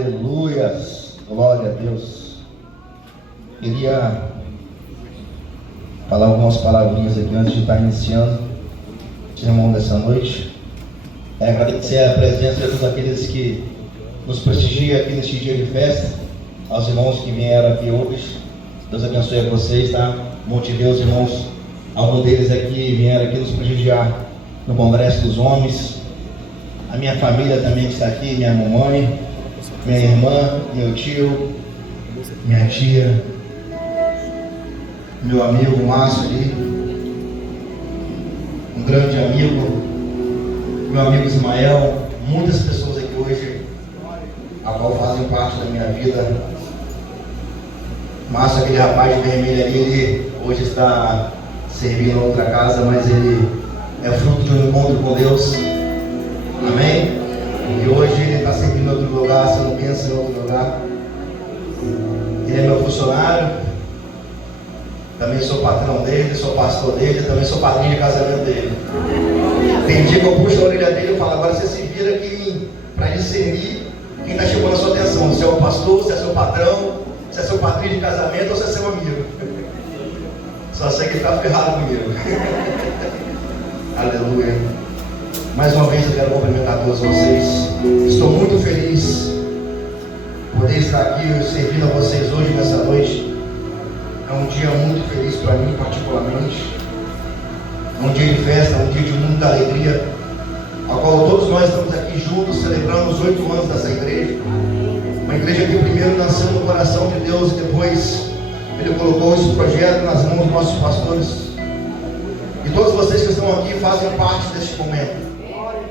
Aleluia, glória a Deus. Queria falar algumas palavrinhas aqui antes de estar iniciando o sermão dessa noite. Agradecer a presença de todos aqueles que nos prestigiam aqui neste dia de festa, aos irmãos que vieram aqui hoje. Deus abençoe a vocês, tá? Monte de Deus, irmãos. Alguns deles aqui vieram aqui nos prestigiar no Congresso dos Homens. A minha família também está aqui, minha mamãe, minha irmã, meu tio, minha tia, meu amigo Márcio ali, um grande amigo, meu amigo Ismael, muitas pessoas aqui hoje, a qual fazem parte da minha vida. Márcio, aquele rapaz de vermelho ali, ele hoje está servindo a outra casa, mas ele é fruto de um encontro com Deus. Amém? E hoje ele está servindo em outro lugar, você não pensa em outro lugar. Ele é meu funcionário, também sou patrão dele, sou pastor dele, também sou padrinho de casamento dele. Tem dia que eu puxo a orelha dele e falo, agora você se vira aqui para discernir quem está chamando a sua atenção. Se é o pastor, se é seu patrão, se é seu padrinho de casamento ou se é seu amigo. Só sei que ele está ferrado comigo. Aleluia. Mais uma vez eu quero cumprimentar todos vocês. Estou muito feliz por poder estar aqui servindo a vocês hoje, nessa noite. É um dia muito feliz para mim, particularmente. É um dia de festa, um dia de muita alegria, a qual todos nós estamos aqui juntos, celebrando os 8 anos dessa igreja. Uma igreja que primeiro nasceu no coração de Deus e depois Ele colocou esse projeto nas mãos dos nossos pastores. E todos vocês que estão aqui fazem parte deste momento.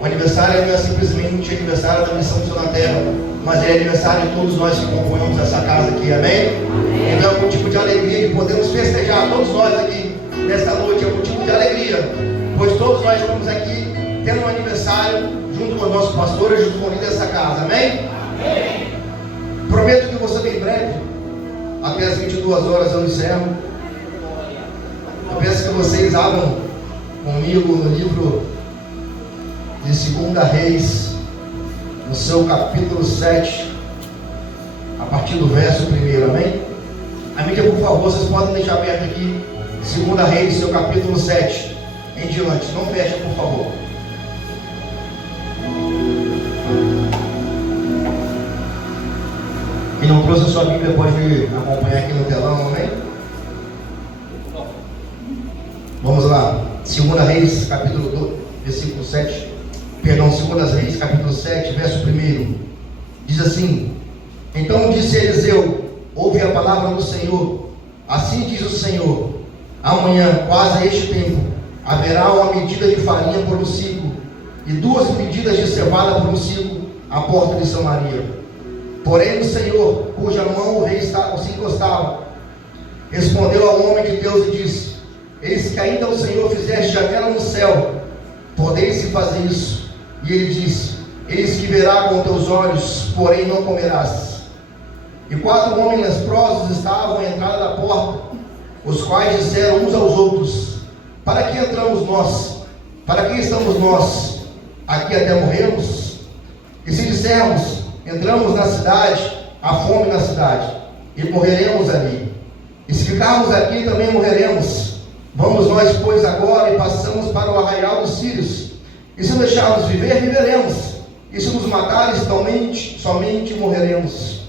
O aniversário não é simplesmente aniversário da missão do Senhor na Terra, mas é aniversário de todos nós que componhamos essa casa aqui, amém? Então é um tipo de alegria que podemos festejar, todos nós aqui, nesta noite, é um tipo de alegria, pois todos nós estamos aqui tendo um aniversário junto com os nossos pastores, junto com o líder dessa casa, amém? Amém. Prometo que você bem breve, até as 22 horas eu encerro. Eu peço que vocês abram comigo no livro de 2 Reis, no seu capítulo 7, a partir do verso 1, amém? A mídia, por favor, vocês podem deixar aberto aqui, 2 Reis, seu capítulo 7, em diante, não fecha, por favor. Quem não trouxe a sua Bíblia pode acompanhar aqui no telão, amém? Vamos lá, 2 Reis, capítulo 2, versículo 7. Perdão, 2 Reis, capítulo 7, verso 1. Diz assim: Então disse Eliseu: ouve a palavra do Senhor. Assim diz o Senhor: amanhã, quase a este tempo, haverá uma medida de farinha por um ciclo, e 2 medidas de cevada por um ciclo, à porta de Samaria. Porém o Senhor, cuja mão o rei se encostava, respondeu ao homem de Deus e disse: eis que ainda o Senhor fizeste janela no céu, podeis fazer isso. E ele disse: eis que verá com teus olhos, porém não comerás. E 4 homens leprosos estavam à entrada da porta, os quais disseram uns aos outros: para que entramos nós? Para que estamos nós aqui até morrermos? E se dissermos: entramos na cidade, há fome na cidade, e morreremos ali. E se ficarmos aqui, também morreremos. Vamos nós, pois, agora e passamos para o arraial dos sírios. E se deixarmos viver, viveremos. E se nos matarem, somente morreremos.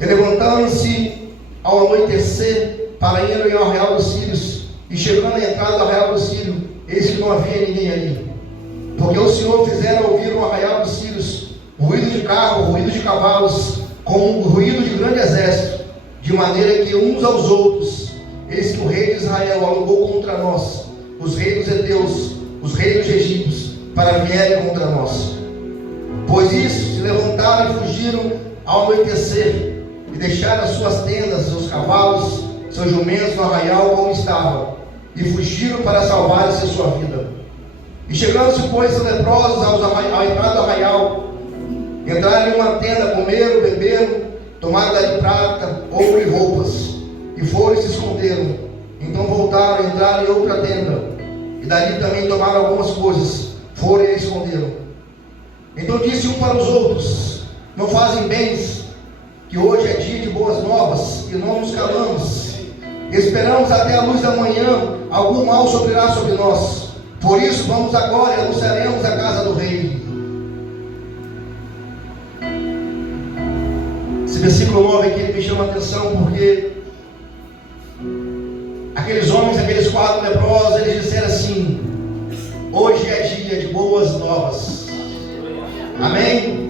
E levantaram-se ao anoitecer para irem ao arraial dos sírios. E chegando à entrada do arraial dos sírios, eis que não havia ninguém ali. Porque o Senhor fizera ouvir no arraial dos sírios ruído de carro, ruído de cavalos, como um ruído de grande exército, de maneira que uns aos outros, eis que o rei de Israel alugou contra nós, os reis dos heteus, os reis dos egípcios, para vierem contra nós. Pois isso, se levantaram e fugiram ao anoitecer, e deixaram as suas tendas, seus cavalos, seus jumentos no arraial como estava, e fugiram para salvarem-se sua vida. E chegando-se, pois, os leprosos à entrada do arraial, entraram em uma tenda, comeram, beberam, tomaram dali prata, ouro e roupas, e foram e se esconderam. Então voltaram, entraram em outra tenda, e dali também tomaram algumas coisas, foram e esconderam. Então disse um para os outros: não fazem bens, que hoje é dia de boas novas, e não nos calamos. Esperamos até a luz da manhã, algum mal sobrirá sobre nós. Por isso, vamos agora e anunciaremos a casa do rei. Esse versículo 9 aqui me chama a atenção, porque aqueles homens, aqueles 4 leprosos, eles disseram assim: hoje é dia de boas novas. Amém?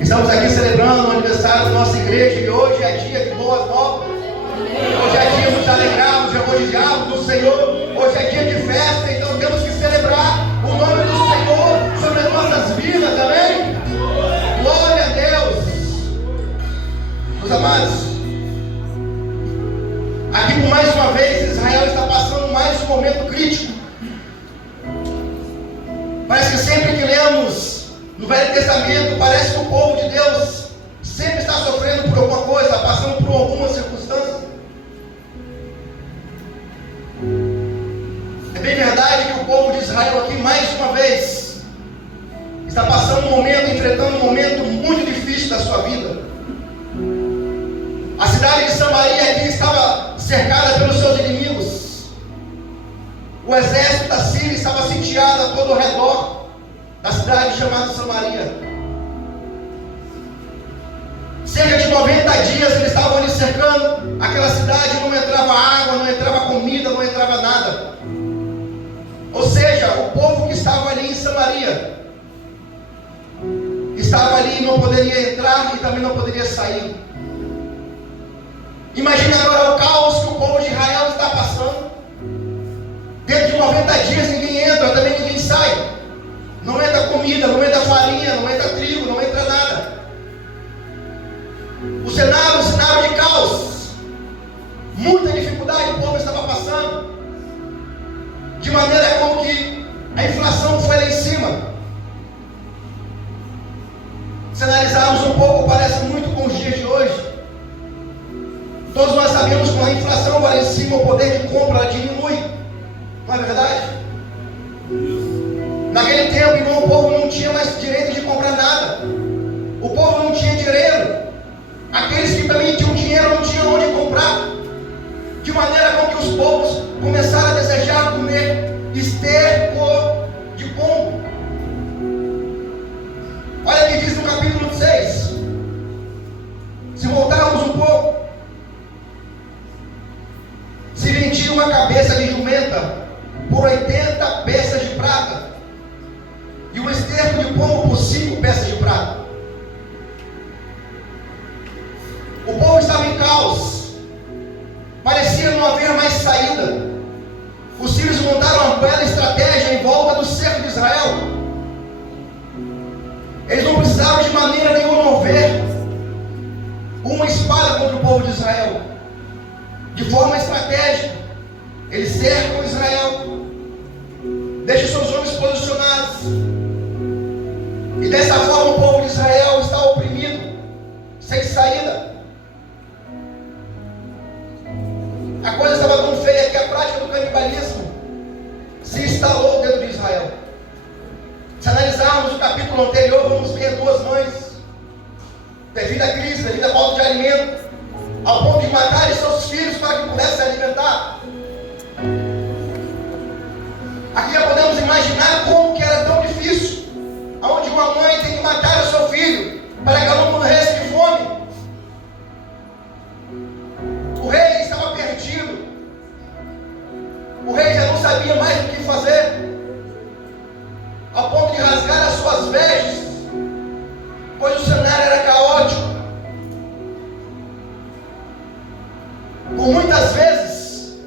Estamos aqui celebrando o aniversário da nossa igreja, e hoje é dia de boas novas. Hoje é dia de nos alegrarmos, regozijarmos do Senhor. Hoje é dia de festa, então temos que celebrar o nome do Senhor sobre as nossas vidas. Amém? Glória a Deus. Meus amados, aqui por mais uma vez Israel está passando mais um momento crítico. Parece que sempre que lemos no Velho Testamento, parece que o povo de Deus sempre está sofrendo por alguma coisa, passando por alguma circunstância. É bem verdade que o povo de Israel aqui, mais uma vez, está passando um momento, enfrentando um momento muito difícil da sua vida. A cidade de Samaria aqui estava cercada pelos seus inimigos. O exército da Síria estava sitiado a todo o redor da cidade chamada Samaria. Cerca de 90 dias eles estavam ali cercando aquela cidade, não entrava água, não entrava comida, não entrava nada. Ou seja, o povo que estava ali em Samaria estava ali e não poderia entrar e também não poderia sair. Imagina agora o caos que o povo de Israel está passando. Dentro de 90 dias ninguém entra, também ninguém sai. Não entra comida, não entra farinha, não entra trigo, não entra nada. O cenário de caos. Muita dificuldade o povo estava passando. De maneira como que a inflação foi lá em cima. Se analisarmos um pouco, parece muito com os dias de hoje. Todos nós sabemos que quando a inflação vai lá em cima, o poder de compra diminui. Não é verdade? Naquele tempo, irmão, o povo não tinha mais direito de comprar nada. O povo não tinha dinheiro. Aqueles que também tinham dinheiro não tinham onde comprar. De maneira com que os povos começaram a desejar comer esterco de pombo. Olha o que diz no capítulo 6. Se voltarmos um pouco, se vendia uma cabeça de jumenta por 80 peças de prata, e o esterco de pombo por 5 peças de prata. O povo estava em caos. Parecia não haver mais saída. Os sírios montaram uma bela estratégia em volta do cerco de Israel. Eles não precisavam de maneira nenhuma mover uma espada contra o povo de Israel. De forma estratégica, eles cercam Israel, deixam seus homens posicionados, e dessa forma o povo de Israel está oprimido, sem saída. A coisa estava tão feia que a prática do canibalismo se instalou dentro de Israel. Se analisarmos o capítulo anterior, vamos ver 2 mães, devido à crise, devido à falta de alimento, ao ponto de matarem seus filhos para que pudessem se alimentar. Aqui já podemos imaginar como que era tão difícil, onde uma mãe tem que matar o seu filho para que ela não morresse de fome. O rei estava perdido. O rei já não sabia mais o que fazer, ao ponto de rasgar as suas vestes, pois o cenário era caótico. Por muitas vezes,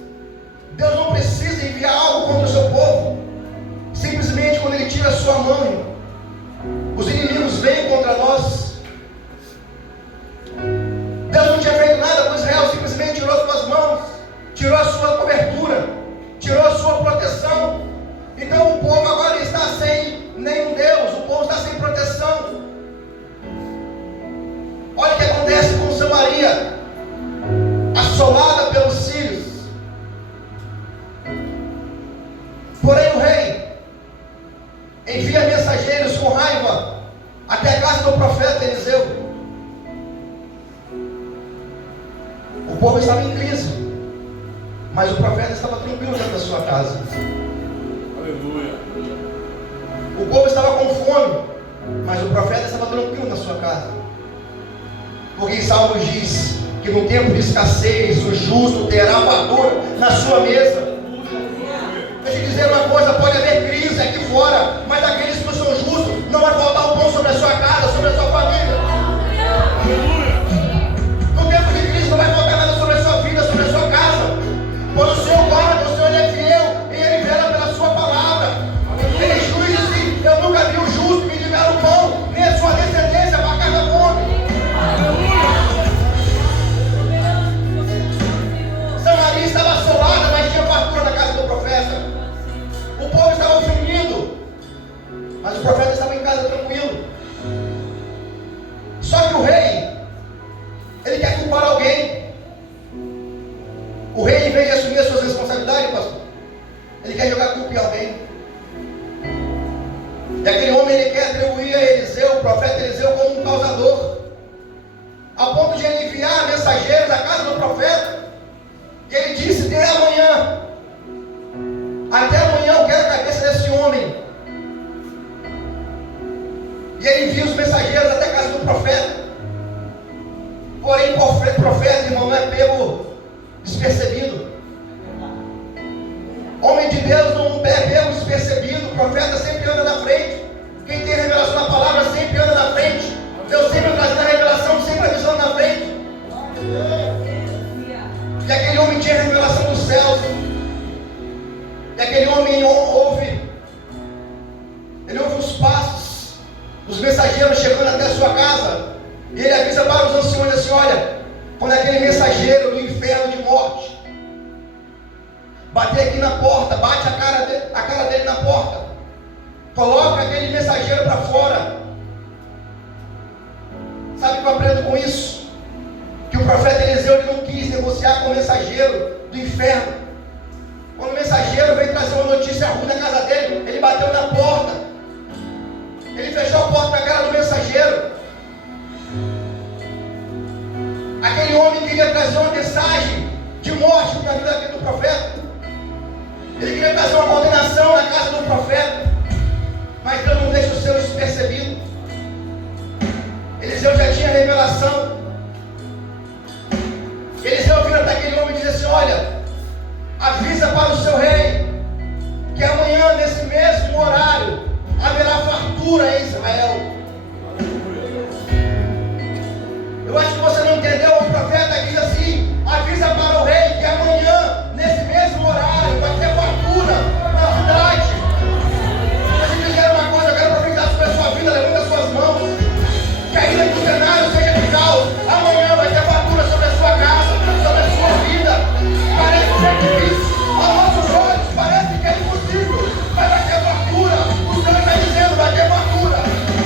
Deus não precisa enviar algo contra o seu povo. Simplesmente quando Ele tira a sua mão, os inimigos vêm contra nós. Deus não tinha feito nada com Israel, simplesmente tirou suas mãos, tirou a sua cobertura, tirou a sua proteção. Então o povo agora está sem nenhum Deus, o povo está sem proteção. Olha o que acontece com Samaria, assolada pelos sírios. Porém o rei envia mensageiros com raiva até a casa do profeta Eliseu. povo estava em crise, mas o profeta estava tranquilo dentro da sua casa. Aleluia. O povo estava com fome, mas o profeta estava tranquilo na sua casa. Porque em Salmos diz que no tempo de escassez o justo terá fartura na sua mesa. Deixa eu dizer uma coisa, pode haver crise aqui fora, mas aqueles que são justos, não vai faltar o pão sobre a sua casa, sobre a sua família. No tempo de crise não vai faltar nada sobre a sua vida, sobre a sua casa. Quando o Senhor guarda, o Senhor é fiel e Ele vela pela sua palavra. Ele diz assim: eu nunca vi o justo que libera o pão, nem a sua descendência para cada fome. Samaria estava assolada, mas tinha fartura na casa do profeta. O povo estava oprimido, mas o profeta estava em casa tranquilo. Só que o rei, ele quer culpar alguém. O rei, em vez de assumir as suas responsabilidades, pastor, ele quer jogar culpa em alguém. E aquele homem, ele quer atribuir a Eliseu, o profeta Eliseu, como um causador, ao ponto de ele enviar mensageiros à casa do profeta. E ele disse: até amanhã eu quero a cabeça desse homem. E ele envia os mensageiros até a casa do profeta. Porém, o profeta, irmão, não é pego despercebido. Homem de Deus não é pego despercebido. O profeta sempre anda na frente. Quem tem revelação na palavra sempre anda na frente. Deus sempre trazendo a revelação, sempre avisando na frente. E aquele homem tinha a revelação dos céus. E aquele homem ouve os passos dos mensageiros chegando até a sua casa. E ele avisa para os anciões assim: olha, quando aquele mensageiro do inferno de morte bater aqui na porta, bate a cara dele na porta, coloca aquele mensageiro para fora. Sabe o que eu aprendo com isso? Que o profeta Eliseu, ele não quis negociar com o mensageiro do inferno. Quando o mensageiro veio trazer uma notícia ruim na casa dele, ele bateu na porta, ele fechou a porta na cara do mensageiro. Aquele homem queria trazer uma mensagem de morte na vida do profeta. Ele queria trazer uma condenação na casa do profeta, mas Deus não deixa o seu despercebido. Eliseu já tinha revelação. Eliseu vira para aquele homem e diz assim: olha, avisa para o seu rei que amanhã, nesse mesmo horário, haverá fartura em Israel. Eu acho que você não entendeu. O profeta diz assim: avisa para o rei que amanhã, nesse mesmo horário, vai ter fartura na cidade. Deixa eu dizer uma coisa, eu quero profetizar sobre a sua vida. Levanta as suas mãos, que ainda que o cenário seja de caos, amanhã vai ter fartura sobre a sua casa, sobre a sua vida. Parece ser difícil, aos nossos olhos parece que é impossível, mas vai ter fartura. O Senhor está dizendo: vai ter fartura,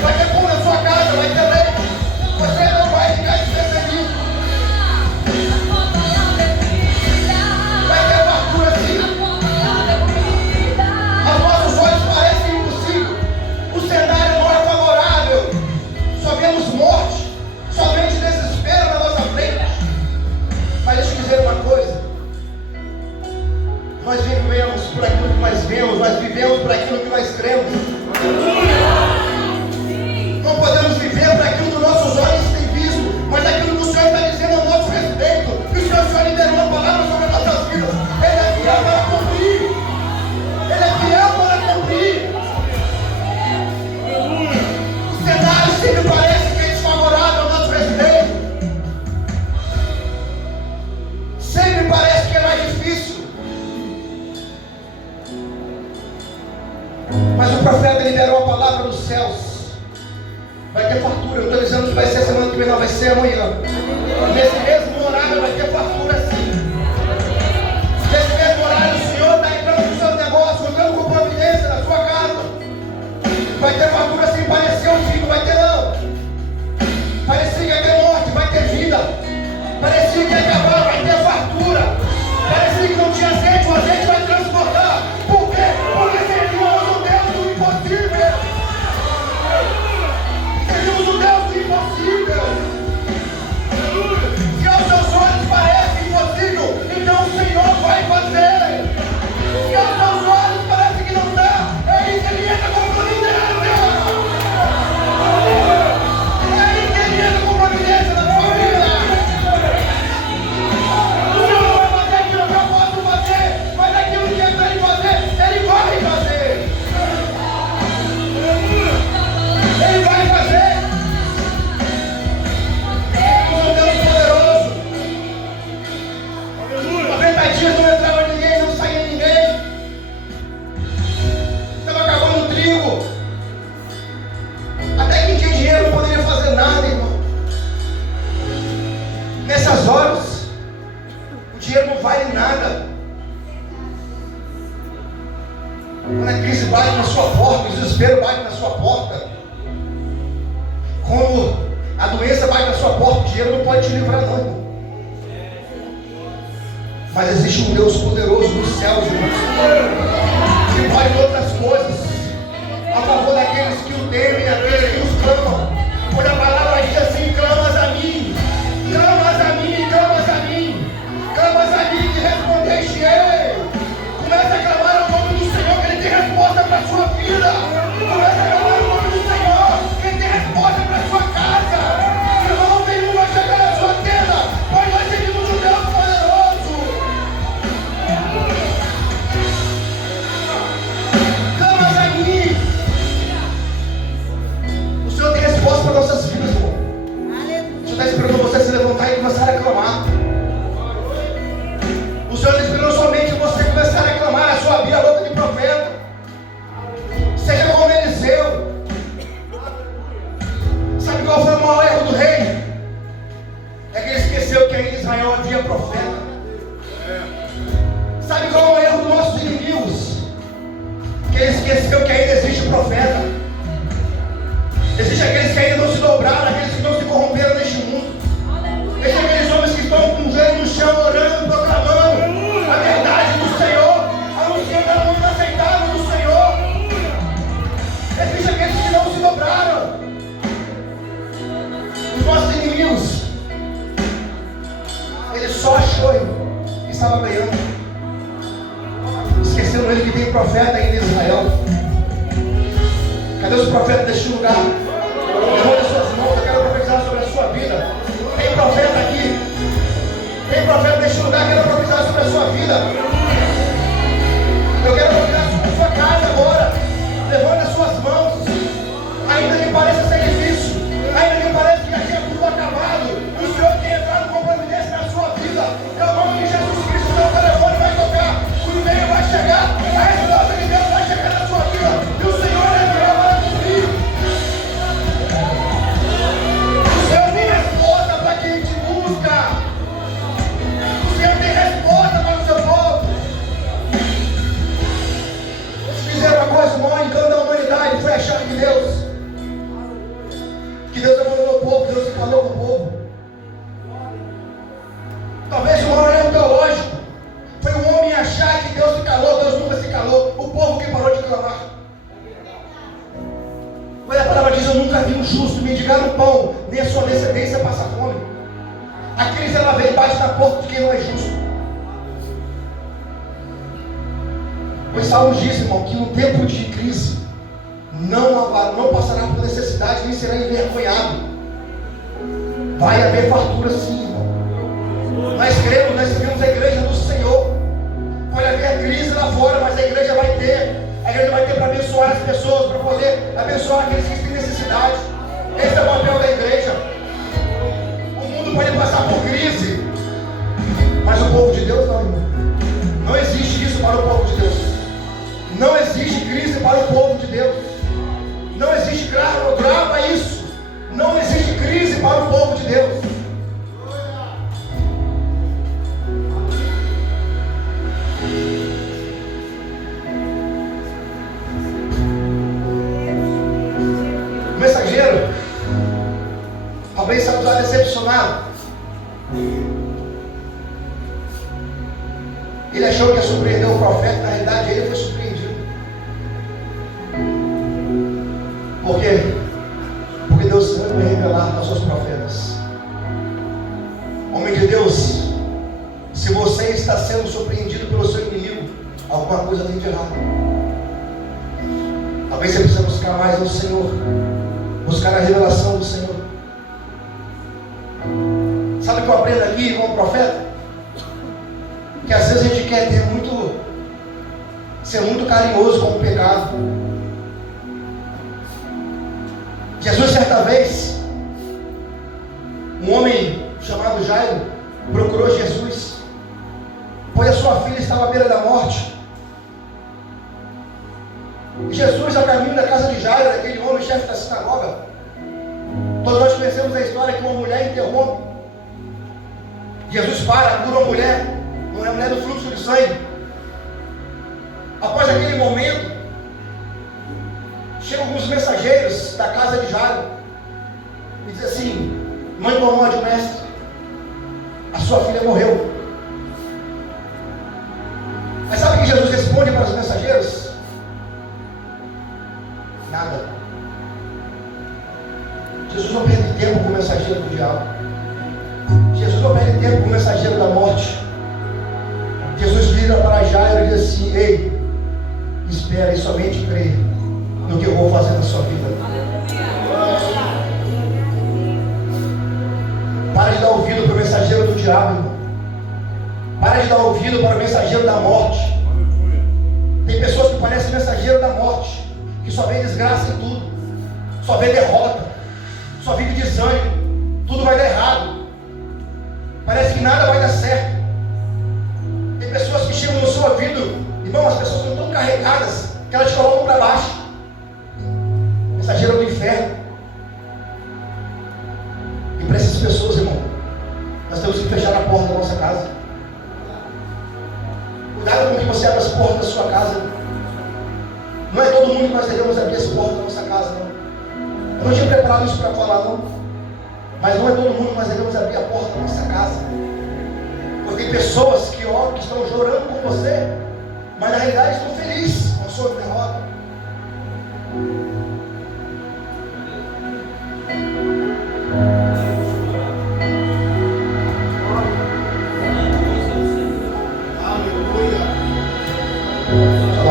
vai ter pão na sua casa, vai ter leite. Você não vai ficar despercebido. Vai ter fartura sim. Aos nossos olhos parece impossível, o cenário não é favorável, só vemos morte, somente desespero na nossa frente. Mas deixa eu dizer uma coisa: nós vivemos por aquilo que nós vemos, nós vivemos por aquilo que nós cremos. Não podemos viver por aquilo que nossos olhos têm visto, mas aquilo que o Senhor está dizendo a nosso respeito. E o Senhor liberou a palavra sobre as nossas vidas. Ele é fiel para cumprir. Ele é fiel para cumprir. O cenário sempre parece que é desfavorável ao nosso respeito. Sempre parece que é mais difícil. Mas o profeta liberou a palavra dos céus. Vai ter fartura. Eu estou dizendo que vai ser semana que vem, não, vai ser amanhã. Nesse mesmo horário vai ter fartura sim. Nesse mesmo horário o Senhor está entrando nos seus negócios, entrando com providência na sua casa. Vai ter fartura sim. Parecia um fim, não vai ter não. Parecia que ia ter morte, vai ter vida. Parecia que ia acabar, vai ter fartura. Parecia que não tinha azeite, o azeite vai transbordar. Por quê? Porque servimos o Deus do impossível. Servimos o Deus do impossível. Se aos seus olhos parece doença bate na sua porta, o dinheiro não pode te livrar, não, irmão. Mas existe um Deus poderoso nos céus, irmão, que pode outras coisas a favor daqueles que o temem, aqueles que os clamam. Quando a palavra diz assim: clamas a mim, clamas a mim, clamas a mim, clamas a mim, que respondeste eu. Começa a clamar o nome do Senhor, que Ele tem resposta para a sua vida. Começa a clamar o nome do Senhor, que Ele tem resposta para a sua casa. Irmão, nenhum vai chegar na sua tenda, pois nós seguimos um Deus poderoso. Clamas a mim. O Senhor tem resposta para nossas vidas, irmão. O Senhor está esperando você se levantar e começar a clamar. O Senhor está esperando somente você começar a clamar, a sua vida, a boca de profeta. Seja como Eliseu. Sabe qual foi o maior erro do rei? É que ele esqueceu que ainda em Israel havia profeta. Sabe qual é o erro dos nossos inimigos? Que ele esqueceu que ainda existe profeta. Existem aqueles que ainda não se dobraram, aqueles que não se corromperam neste mundo. Existem aqueles homens que estão com o joelho no chão, orando, proclamando a verdade do Senhor, anunciando a luz aceitável do Senhor. Existem aqueles que não se dobraram. Os nossos inimigos, ele só achou que estava ganhando, esquecendo ele que tem profeta ainda em Israel. Cadê os profetas deste lugar? Levante as suas mãos, eu quero profetizar sobre a sua vida. Tem profeta aqui? Tem profeta neste lugar, eu quero profetizar sobre a sua vida. Eu quero profetizar sobre a sua casa agora. Levante as suas mãos. Ainda que pareça ser difícil, ainda que pareça que já tinha tudo acabado, o Senhor tem entrado com providência na sua vida. É o nome de Jesus Cristo, seu telefone vai tocar, o e-mail vai chegar, a resposta de Deus vai chegar na sua vida, e o Senhor é fiel para cumprir. O Senhor tem resposta para quem te busca. O Senhor tem resposta para o seu povo. Deixa eu dizer uma coisa: o maior engano da humanidade foi achar que Deus abandonou o povo, Deus se falou com o povo. Talvez o maior erro teológico foi o homem achar que Deus se calou, Deus nunca se calou, o povo que parou de clamar. Quando a palavra diz: eu nunca vi um justo mendigar no pão, nem a sua descendência passa fome. A crise ela vem e bate na porta de quem não é justo. Os Salmos dizem, irmão, que no tempo de crise não passará por necessidade, nem será envergonhado. Vai haver fartura sim, irmão. Nós cremos a igreja do Senhor. Pode haver crise lá fora, mas a igreja vai ter. A igreja vai ter para abençoar as pessoas, para poder abençoar aqueles que têm necessidade. Esse é o papel da igreja. O mundo pode passar por crise, mas o povo de Deus não, irmão. Não existe isso para o povo de Deus. Não existe crise para o povo de Deus. Não existe, grava isso. Não existe crise para o povo de Deus. O mensageiro, talvez estava decepcionado. Ele achou que ia surpreender o profeta, na realidade ele foi surpreendido. Por quê? Porque Deus sempre vai revelar aos seus profetas. Homem de Deus, se você está sendo surpreendido pelo seu inimigo, alguma coisa tem de errado. Talvez você precise buscar mais no Senhor, buscar a revelação do Senhor. Sabe o que eu aprendo aqui como profeta? Que às vezes a gente quer ser muito carinhoso com o pecado. Jesus, certa vez, um homem chamado Jairo procurou Jesus, pois a sua filha estava à beira da morte. E Jesus, a caminho da casa de Jairo, aquele homem chefe da sinagoga, todos nós conhecemos a história que uma mulher interrompe. Jesus para, cura uma mulher, não é a mulher do fluxo de sangue. Após aquele momento, chegam alguns mensageiros da casa de Jairo e Diz assim: não incomode o mestre, a sua filha morreu. Mas sabe o que Jesus responde para os mensageiros? Nada. Jesus não perde tempo com o mensageiro do diabo. Jesus não perde tempo com o mensageiro da morte. Jesus vira para Jairo e diz assim: ei, espera e somente crê no que eu vou fazer na sua vida. Para de dar ouvido para o mensageiro do diabo, irmão. Para de dar ouvido para o mensageiro da morte. Tem pessoas que parecem mensageiro da morte, que só vê desgraça em tudo, só vê derrota, só vive desânimo, tudo vai dar errado, parece que nada vai dar certo. Tem pessoas que chegam no seu ouvido, irmão, as pessoas estão tão carregadas que elas te colocam para baixo. Mensageiro do inferno. E para essas pessoas, irmão, nós temos que fechar a porta da nossa casa. Cuidado com que você abre as portas da sua casa. Não é todo mundo que nós devemos abrir as portas da nossa casa, não. Eu não tinha preparado isso para falar, não. Mas não é todo mundo que nós devemos abrir a porta da nossa casa. Porque tem pessoas que oram, que estão chorando com você, mas na realidade estão felizes com a sua derrota.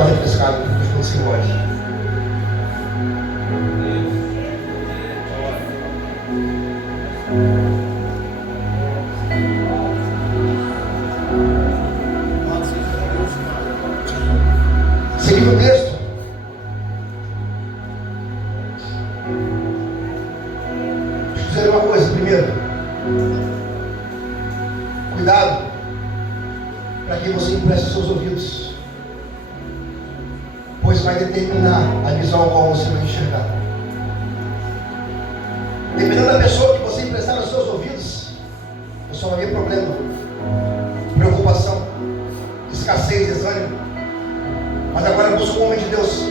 Refrescado, porque ficou sem voz. Seguindo o texto, deixa eu dizer uma coisa primeiro. Cuidado para que você empreste os seus ouvidos, pois vai determinar a visão a qual você vai enxergar. Dependendo da pessoa que você emprestar os seus ouvidos, você só vai ver problema, preocupação, escassez, desânimo. Mas agora busca o homem de Deus.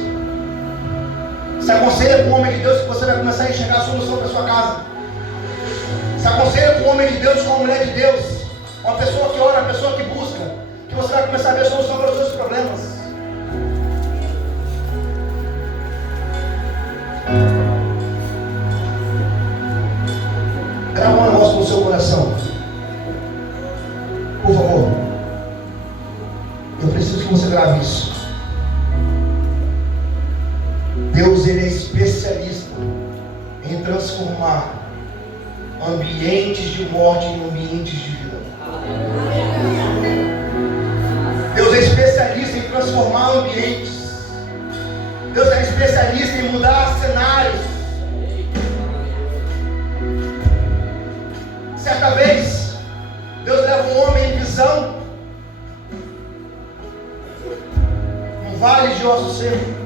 Se aconselha com o homem de Deus que você vai começar a enxergar a solução para sua casa. Se aconselha com o homem de Deus, com a mulher de Deus, uma pessoa que ora, uma pessoa que busca, que você vai começar a ver a solução para os seus problemas. Grava um negócio no seu coração, por favor. Eu preciso que você grave isso. Deus, ele é especialista em transformar ambientes de morte em ambientes de vida. Deus é especialista em transformar ambientes. Deus é especialista em mudar cenários. Certa vez, Deus leva um homem em visão num vale de ossos secos.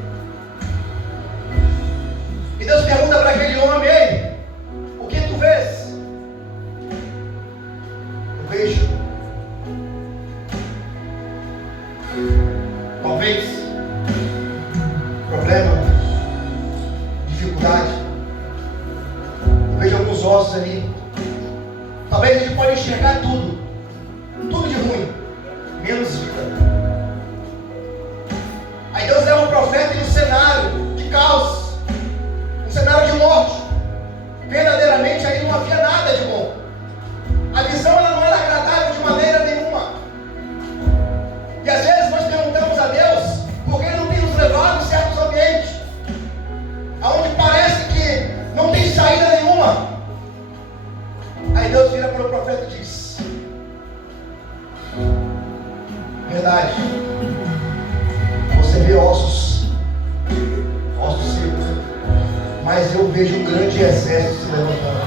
E Deus pergunta para aquele homem: ei, o que tu vês? Eu vejo, talvez, problema, dificuldade. Eu vejo alguns ossos ali. Talvez a gente pode enxergar tudo de ruim, menos vida. Aí Deus leva um profeta em um cenário de caos, um cenário de morte. Verdadeiramente aí não havia nada de bom. A visão ela não era agradável de maneira nenhuma. E às vezes nós perguntamos a Deus por que Ele não tem nos levado em certos ambientes, onde parece que não tem saída nenhuma. Aí Deus vira para o profeta e diz: verdade, você vê ossos secos, mas eu vejo um grande exército se levantando.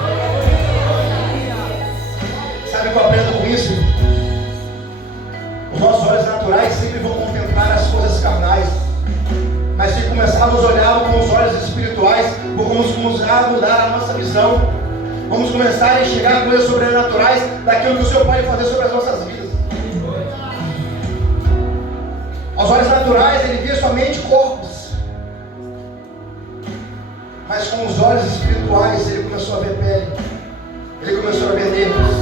Sabe o que eu aprendo com isso? Os nossos olhos naturais sempre vão contemplar as coisas carnais, mas se começarmos a olhar com os olhos espirituais, vamos começar a mudar a nossa visão. Vamos começar a enxergar coisas sobrenaturais daquilo que o Senhor pode fazer sobre as nossas vidas. Aos olhos naturais, ele vê somente corpos. Mas com os olhos espirituais ele começou a ver pele, ele começou a ver nervos,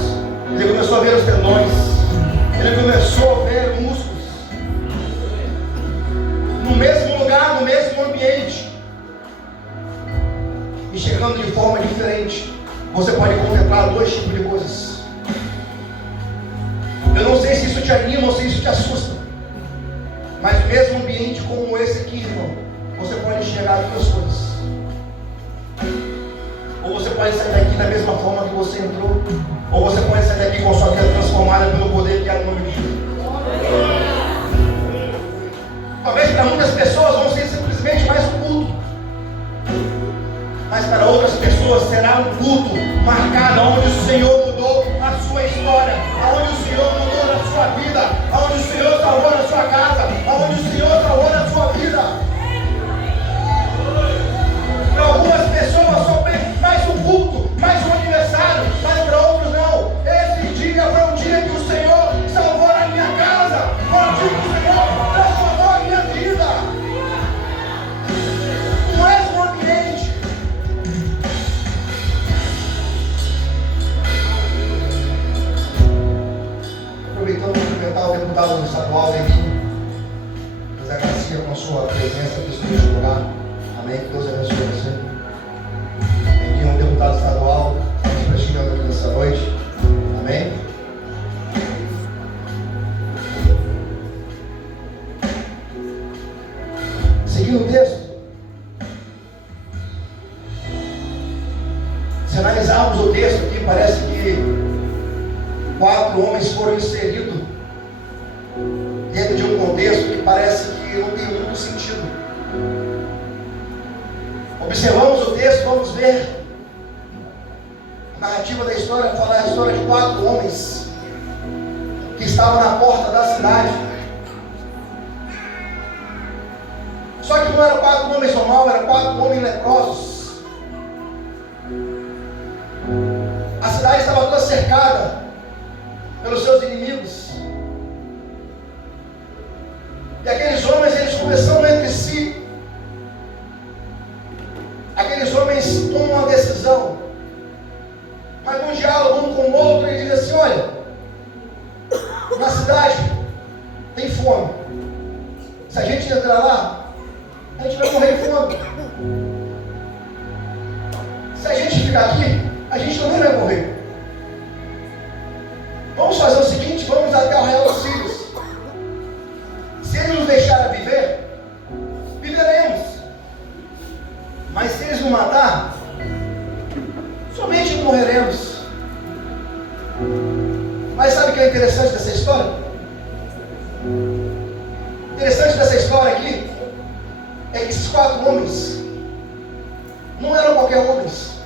ele começou a ver os tendões, ele começou a ver músculos, no mesmo lugar, no mesmo ambiente, e chegando de forma diferente. Você pode contemplar dois tipos de coisas. Eu não sei se isso te anima ou se isso te assusta, mas no mesmo ambiente como esse aqui, irmão, você pode enxergar duas coisas. Ou você pode sair daqui da mesma forma que você entrou, ou você pode sair daqui com sua vida transformada pelo poder que há no nome de Jesus. Talvez para muitas pessoas vão ser simplesmente mais um culto, mas para outras pessoas será um culto marcado onde o Senhor mudou a sua história, onde o Senhor mudou a sua vida, onde o Senhor salvou a sua casa, onde o Senhor salvou a sua vida. Para algumas pessoas só tem mais um culto, mais um aniversário, mas para outros não. Esse dia foi um dia que o Senhor salvou a minha casa, foi um dia que o Senhor transformou a minha vida. No mesmo ambiente. Aproveitando para cumprimentar o deputado estadual Deminho, Deus agradecia com a sua presença neste lugar. Amém. Que Deus abençoe você. Deminho é um deputado estadual, estamos prestigiando aqui nessa noite. Amém. Seguindo o texto, se analisarmos o texto aqui, parece que 4 homens foram inseridos dentro de um contexto que parece que não tem muito sentido. Observamos o texto, vamos ver a narrativa da história, falar a história de 4 homens que estavam na porta da cidade. Só que não eram 4 homens normais, eram 4 homens leprosos. A cidade estava toda cercada pelos seus inimigos. E aqueles homens, eles conversando entre si. Aqueles homens tomam uma decisão, mas num diálogo um com o outro, ele diz assim: olha, na cidade tem fome. Se a gente entrar lá, a gente vai morrer de fome. Se a gente ficar aqui, a gente também vai morrer. Vamos fazer o seguinte, vamos até o Arraial dos Círios. Se eles nos deixarem viver, viveremos. Mas se eles nos matar, somente morreremos. Mas sabe o que é interessante dessa história? Interessante dessa história aqui é que esses 4 homens não eram qualquer homens.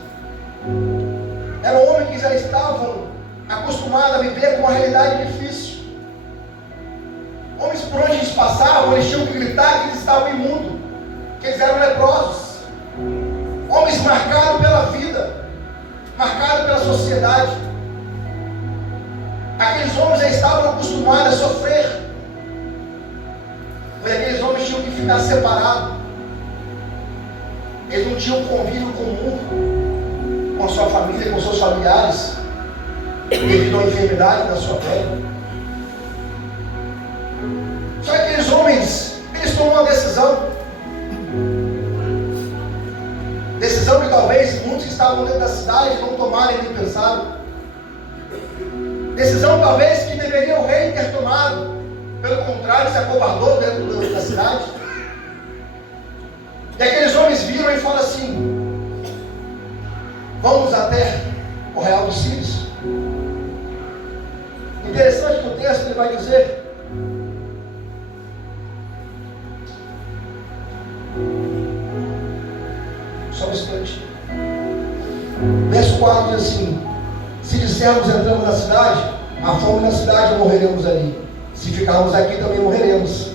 Eram homens que já estavam acostumados a viver com uma realidade difícil. Homens por onde eles passavam, eles tinham que gritar que eles estavam imundos, que eles eram leprosos. Homens marcados pela vida, marcados pela sociedade. Aqueles homens já estavam acostumados a sofrer. Porque aqueles homens tinham que ficar separados. Eles não tinham convívio comum com a sua família, com seus familiares, devido à enfermidade da sua pele. Só que aqueles homens, eles tomam uma decisão. Decisão que talvez muitos que estavam dentro da cidade não tomaram nem pensaram. Decisão talvez que deveria o rei ter tomado. Pelo contrário, se acovardou dentro da cidade. E aqueles homens viram e falaram assim: vamos até o Arraial dos Círios. Interessante que o texto ele vai dizer: só um instante. Verso 4 diz assim: se dissermos entramos na cidade, há fome na cidade, morreremos ali. Se ficarmos aqui, também morreremos.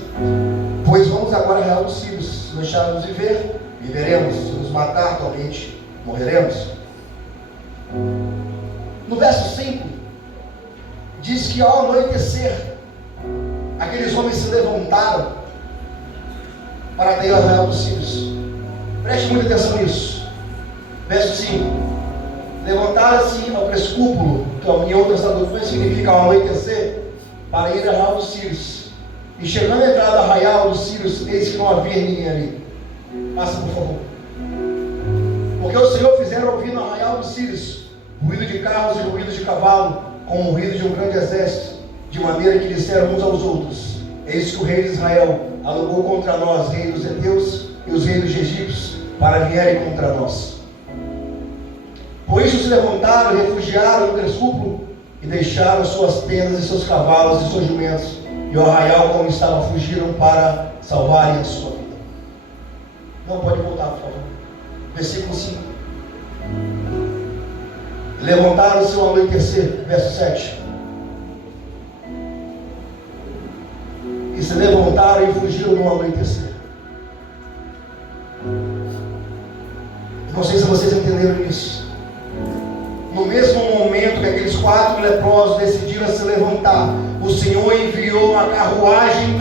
Pois vamos agora ao Arraial dos Círios. Se deixarmos viver, viveremos. Se nos matar, atualmente, morreremos. No verso 5, diz que ao anoitecer, aqueles homens se levantaram para ir ao Arraial dos Círios. Preste muita atenção nisso. Verso 5. Levantaram-se ao crepúsculo, que em outras traduções significa ao anoitecer, para ir ao arraial dos Sírios. E chegando à entrada do arraial dos Sírios, eis que não havia ninguém ali. Passa, por favor. Porque o Senhor fizeram ouvir no arraial dos Sírios ruído de carros e ruído de cavalo, como o ruído de um grande exército, de maneira que disseram uns aos outros: eis que o rei de Israel alugou contra nós, rei dos heteus e os reis dos egípcios, para vierem contra nós. Por isso se levantaram e refugiaram no crepúsculo e deixaram suas tendas e seus cavalos e seus jumentos, e o arraial como estava fugiram para salvarem a sua vida. Não pode voltar, por favor. Versículo 5. Levantaram-se ao anoitecer, verso 7. E se levantaram e fugiram no anoitecer. Não sei se vocês entenderam isso. No mesmo momento que aqueles 4 leprosos decidiram se levantar, o Senhor enviou uma carruagem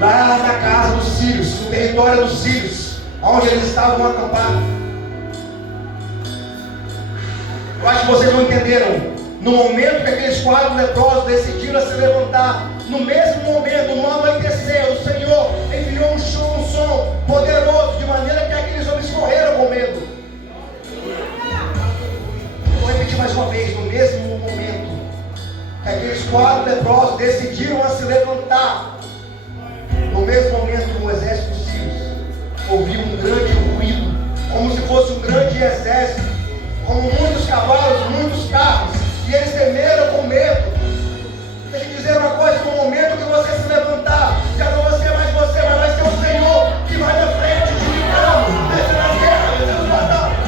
lá na casa dos sírios, no território dos sírios, onde eles estavam acampados. Eu acho que vocês não entenderam. No momento que aqueles 4 leprosos decidiram se levantar, no mesmo momento, no anoitecer, o Senhor enviou um som poderoso, de maneira que aqueles homens correram com medo. Vou repetir mais uma vez. No mesmo momento que aqueles 4 leprosos decidiram a se levantar, no mesmo momento o exército dos sírios ouviu um grande ruído, como se fosse um grande exército, como muitos cavalos, muitos carros, e eles temeram com medo. Deixa eu dizer uma coisa: no momento que você se levantar, já não você, mas vai ser o Senhor que vai na frente de carro, descendo a guerra, descendo a batalha.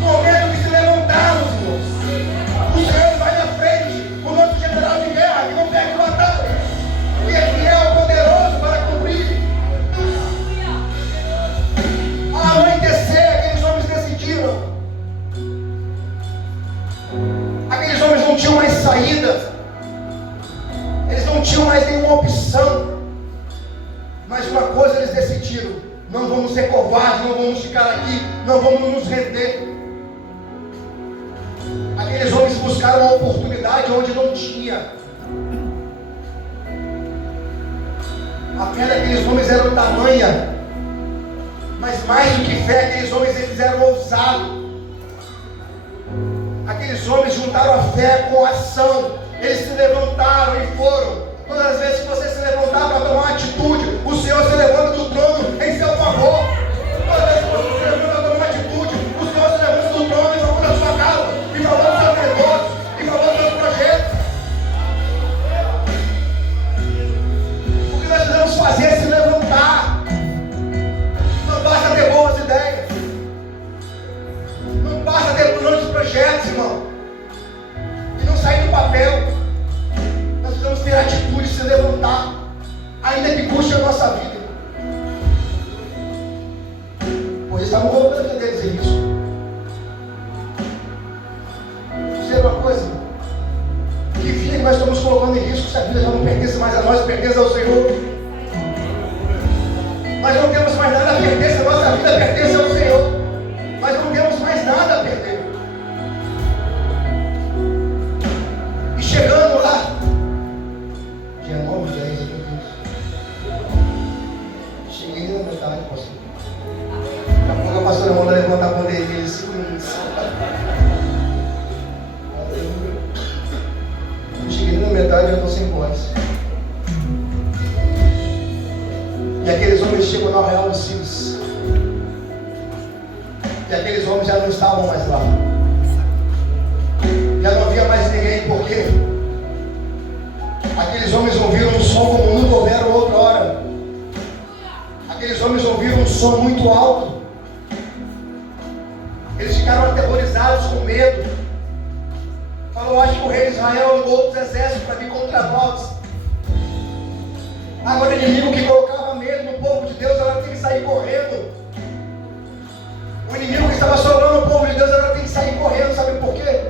No momento que se levantarmos, irmãos, o Senhor vai na frente, o nosso general de guerra, que não perde batalha, e é fiel, poderoso para cumprir. Ao anoitecer, aqueles homens decidiram. Aqueles homens não tinham mais saída, eles não tinham mais nenhuma opção. Mas uma coisa eles decidiram: não vamos ser covardes, não vamos ficar aqui, não vamos nos render. Aqueles homens buscaram uma oportunidade onde não tinha. A fé daqueles homens era tamanha, mas mais do que fé, aqueles homens eles eram ousados. Aqueles homens juntaram a fé com a ação. Eles se levantaram e foram. Todas as vezes que você se levantar para tomar uma atitude, o Senhor se levanta do trono em seu favor. Todas as vezes que você se levanta para tomar uma atitude, o Senhor se levanta do trono em favor da sua casa, em favor do seu negócio, em favor dos seus projetos. O que nós precisamos fazer é se levantar. Não basta ter boas ideias, não basta ter grandes projetos, irmão, e não sair do papel. Nós precisamos ter a atitude de se levantar, ainda que custe a nossa vida. Pois estavam colocando a vida deles em risco. Dizer uma coisa: que vida que nós estamos colocando em risco, se a vida já não pertence mais a nós, pertence ao Senhor. Nós não temos mais nada a perder, a nossa vida pertence ao Senhor. Nós não temos mais nada a perder. E chegando lá, dia 9, 10, meu Deus, cheguei na metade, pastor. Daqui a pouco a pastora manda levantar a bandeirinha de 5 minutos. Cheguei na metade, já estou sem voz. E aqueles homens chegam no arraial dos Sírios. E aqueles homens já não estavam mais lá. Já não havia mais ninguém, porque aqueles homens ouviram um som como nunca houveram outra hora. Aqueles homens ouviram um som muito alto. Eles ficaram aterrorizados com medo. Falou: acho que o rei de Israel mandou outros exércitos para vir contra nós. Agora o inimigo que colocava medo no povo de Deus, agora tem que sair correndo. O inimigo que estava assolando o povo de Deus, agora tem que sair correndo. Sabe por quê?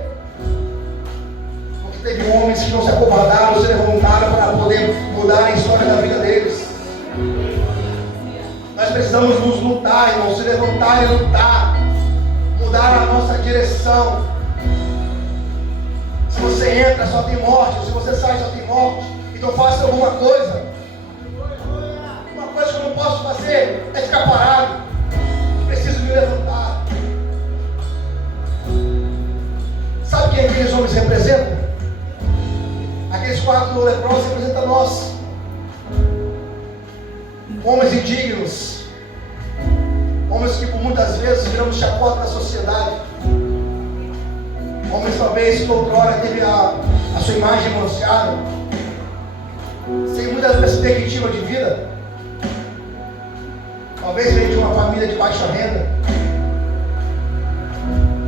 Porque teve homens que não se acovardaram, se levantaram para poder mudar a história da vida deles. Nós precisamos nos lutar, irmão, se levantar e lutar. mudar a nossa direção. Se você entra, só tem morte. Se você sai, só tem morte. Então faça alguma coisa. Uma coisa que eu não posso fazer é ficar parado. Preciso me levantar. Sabe quem aqueles homens representam? Aqueles 4 leprosos representam nós. Homens indignos. Homens que por muitas vezes viramos chacota da sociedade. Homens talvez que outrora teve a sua imagem manchada, sem muita perspectiva de vida. Talvez veio de uma família de baixa renda.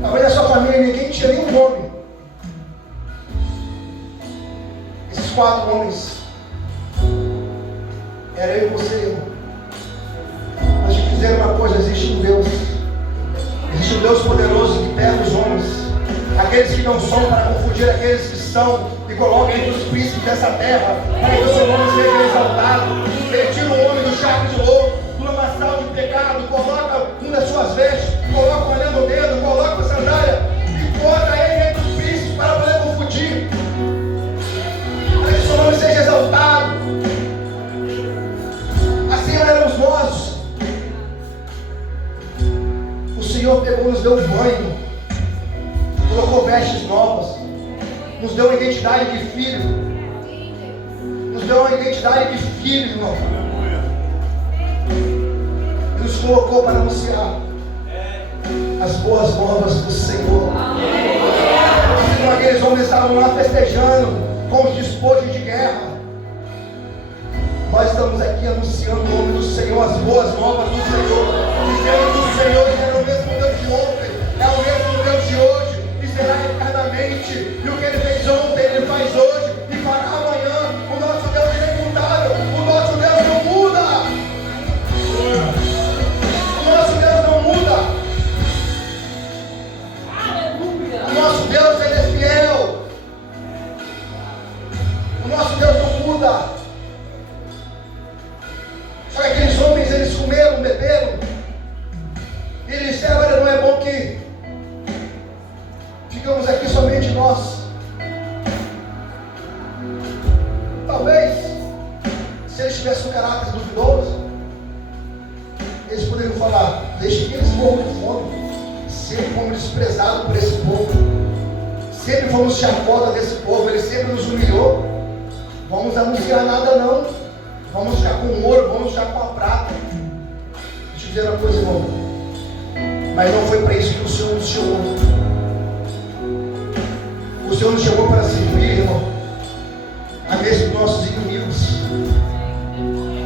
Talvez na sua família ninguém tinha nenhum nome. Esses 4 homens era eu e você, irmão. Mas te dizer uma coisa: existe um Deus. Existe um Deus poderoso que pega os homens, aqueles que não são, para confundir aqueles que são, e coloca entre os príncipes dessa terra, para que o seu nome seja exaltado. Ele tira o homem do charco de lobo, do lamaçal de pecado, coloca um das suas vestes, coloca um anel no dedo, coloca a sandália e bota ele entre os príncipes para poder confundir, para que o seu nome seja exaltado. Assim éramos nós. O Senhor pegou, nos deu um banho, colocou vestes novas, nos deu uma identidade de filho, nos deu uma identidade de filho, irmão, e nos colocou para anunciar as boas novas do Senhor. Então aqueles homens estavam lá festejando com os despojos de guerra. Nós estamos aqui anunciando o nome do Senhor, as boas novas do Senhor, dizendo que o Senhor é o mesmo Deus de ontem, é o mesmo Deus de hoje, e será eternamente. E o que Ele fez ontem, Ele faz hoje e fará amanhã. O nosso Deus é imutável, o nosso Deus não muda. O nosso Deus não muda. O nosso Deus, Ele é fiel. O nosso Deus não muda. Só que aqueles homens, eles comeram, beberam, e eles disseram: olha, não é bom que ficamos aqui somente nós. Talvez, se eles tivessem um caráter duvidoso, eles poderiam falar: deixe que eles morram de fome. Sempre fomos desprezados por esse povo, sempre fomos chacota desse povo, ele sempre nos humilhou. Vamos anunciar nada não, vamos ficar com o ouro, vamos ficar com a prata. Deixa eu dizer uma coisa, irmão, mas não foi para isso que o Senhor nos chamou. O Senhor nos chamou para servir, irmão, a mesa dos nossos inimigos.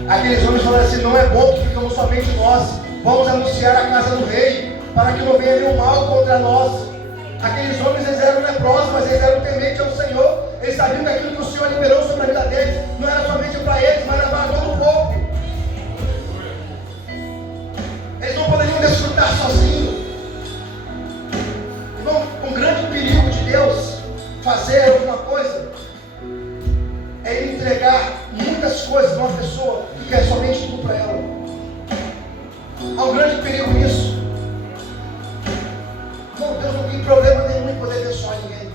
Aqueles homens falaram assim: não é bom que ficamos somente nós, vamos anunciar a casa do rei, para que não venha nenhum mal contra nós. Aqueles homens, eles eram leprosos, mas eles eram tementes ao Senhor. Eles sabiam que aquilo que o Senhor liberou sobre a vida deles não era somente para eles, mas era para todo o povo. Eles não poderiam desfrutar sozinhos. Irmão, um grande perigo de Deus fazer alguma coisa é Ele entregar muitas coisas a uma pessoa que quer somente tudo para ela. Há um grande perigo nisso. Irmão, Deus não tem problema nenhum em poder abençoar ninguém,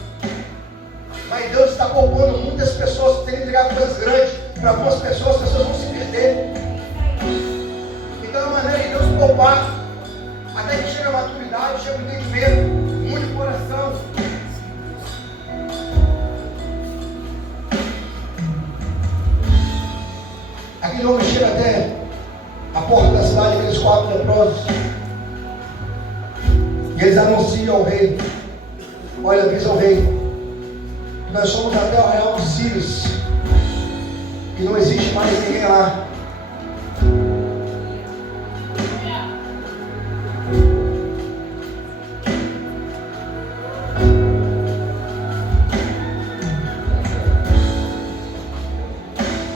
mas Deus está poupando muitas pessoas que terem entregado coisas grandes para algumas pessoas. As pessoas vão se perder. Então, a maneira de Deus poupar, até que chega a maturidade, chega o entendimento, muito coração. Aquele homem chega até a porta da cidade, aqueles 4 leprosos, e eles anunciam ao rei: olha, avisa ao rei, nós somos até o arraial dos Sírios, e não existe mais ninguém lá.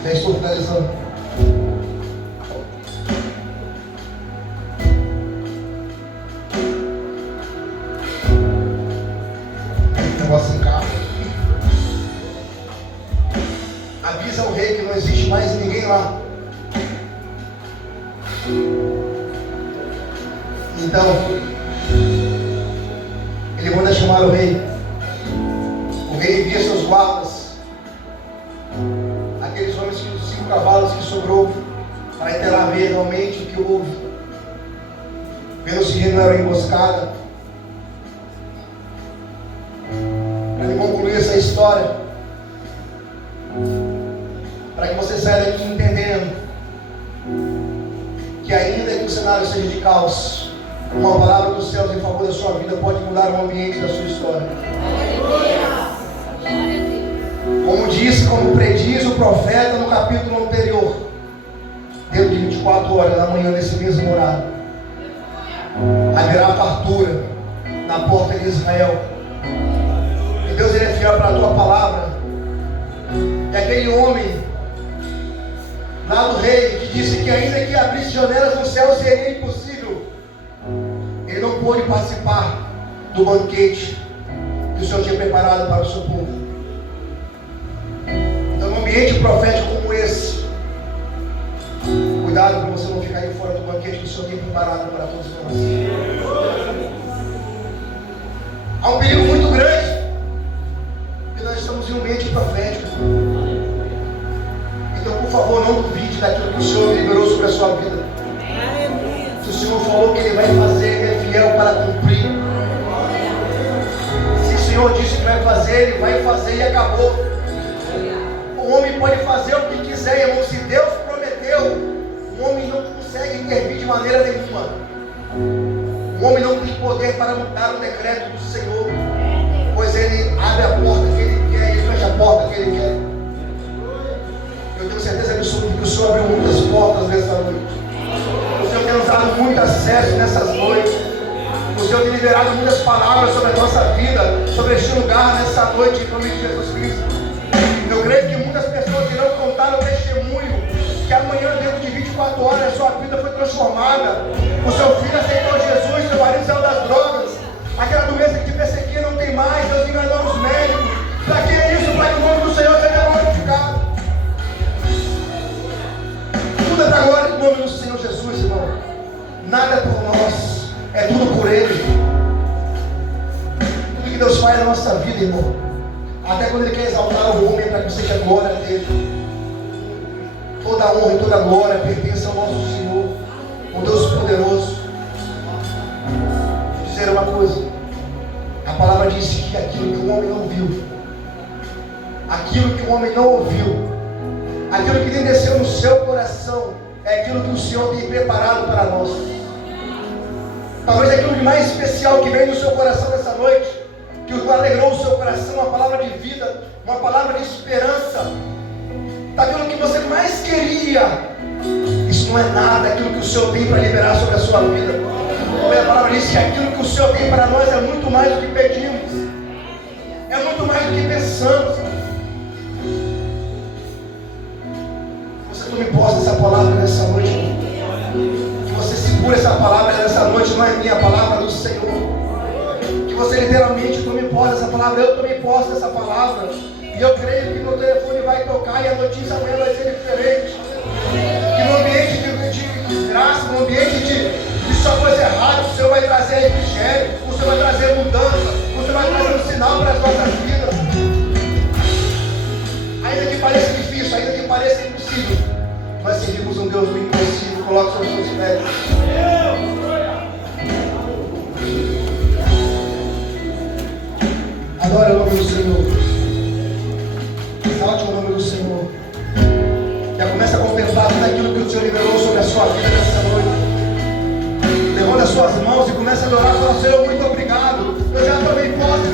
Já estou finalizando. Negócio em casa. Avisa ao rei que não existe mais ninguém lá. Então, chamar o rei. O rei envia seus guardas, aqueles homens que os 5 cavalos que sobrou, para tentar ver realmente o que houve. Vendo se não era emboscada. Para me concluir essa história, para que você saia daqui entendendo que ainda que o cenário seja de caos, uma palavra dos céus em favor da sua vida pode mudar o ambiente da sua história. Como prediz o profeta no capítulo anterior, dentro de 24 horas da manhã desse mesmo horário, haverá fartura na porta de Israel. E Deus ele é fiel para a tua palavra. E aquele homem lá do rei que disse que ainda que abrisse janelas no céu seria impossível, ele não pôde participar do banquete que o Senhor tinha preparado para o seu povo. Então, num ambiente profético como esse, cuidado para você não ficar aí fora do banquete que o Senhor tem preparado para todos nós. Há um perigo muito grande, porque nós estamos em um ambiente profético. Então, por favor, não duvide daquilo que o Senhor liberou sobre a sua vida. Se o Senhor falou que Ele vai fazer, Ele é fiel para cumprir. Se o Senhor disse que vai fazer, Ele vai fazer e acabou. O homem pode fazer o que quiser, irmão. Se Deus prometeu, o homem não consegue intervir de maneira nenhuma. O homem não tem poder para mudar o decreto do Senhor, pois Ele abre a porta que Ele quer, Ele fecha a porta que Ele quer. Eu tenho certeza absoluta que o Senhor abriu muitas portas nessa noite. O Senhor tem nos dado muito acesso nessas noites. O Senhor tem liberado muitas palavras sobre a nossa vida, sobre este lugar nessa noite, em nome de Jesus Cristo. Eu creio que muitas pessoas irão contar o testemunho que amanhã, dentro de 24 horas, a sua vida foi transformada. O seu filho aceitou Jesus, seu marido saiu das drogas. Aquela doença que te perseguia não tem mais. Deus enganou os médicos. Para que é isso? Para que o nome do Senhor seja glorificado. Tudo é para a glória do nome do Senhor Jesus, irmão. Nada é por nós, é tudo por Ele. Tudo que Deus faz na nossa vida, irmão, até quando Ele quer exaltar o homem, para que seja a glória dele. Toda a honra e toda a glória pertence ao nosso Senhor, o Deus poderoso. Vou dizer uma coisa: a palavra diz que aquilo que o homem não viu, aquilo que o homem não ouviu, aquilo que nem desceu no seu coração, é aquilo que o Senhor tem preparado para nós. Talvez aquilo de mais especial que vem no seu coração nessa noite, que alegrou o seu coração, uma palavra de vida, uma palavra de esperança, daquilo que você mais queria. Isso não é nada, aquilo que o Senhor tem para liberar sobre a sua vida. A palavra diz que aquilo que o Senhor tem para nós é muito mais do que pedimos, é muito mais do que pensamos. Você tome posse dessa palavra nessa noite, que você segure essa palavra nessa noite. Não é minha palavra, do Senhor. Que você literalmente tome posse dessa palavra. Eu tomei posse dessa palavra, e eu creio que meu telefone vai tocar e a notícia amanhã vai ser diferente. Que no ambiente de graça, no ambiente de só coisa errada, o Senhor vai trazer refrigério, o Senhor vai trazer mudança, o Senhor vai trazer um sinal para as nossas vidas. Ainda que pareça difícil, ainda que pareça impossível, nós servimos um Deus do impossível. Coloque sobre os seus pés. Adore o nome do Senhor. Exalte o nome do Senhor. Já começa a contemplar tudo aquilo que o Senhor liberou sobre a sua vida nessa noite. Levanta as suas mãos e começa a adorar. Fala: Senhor, muito obrigado. Eu já tomei posse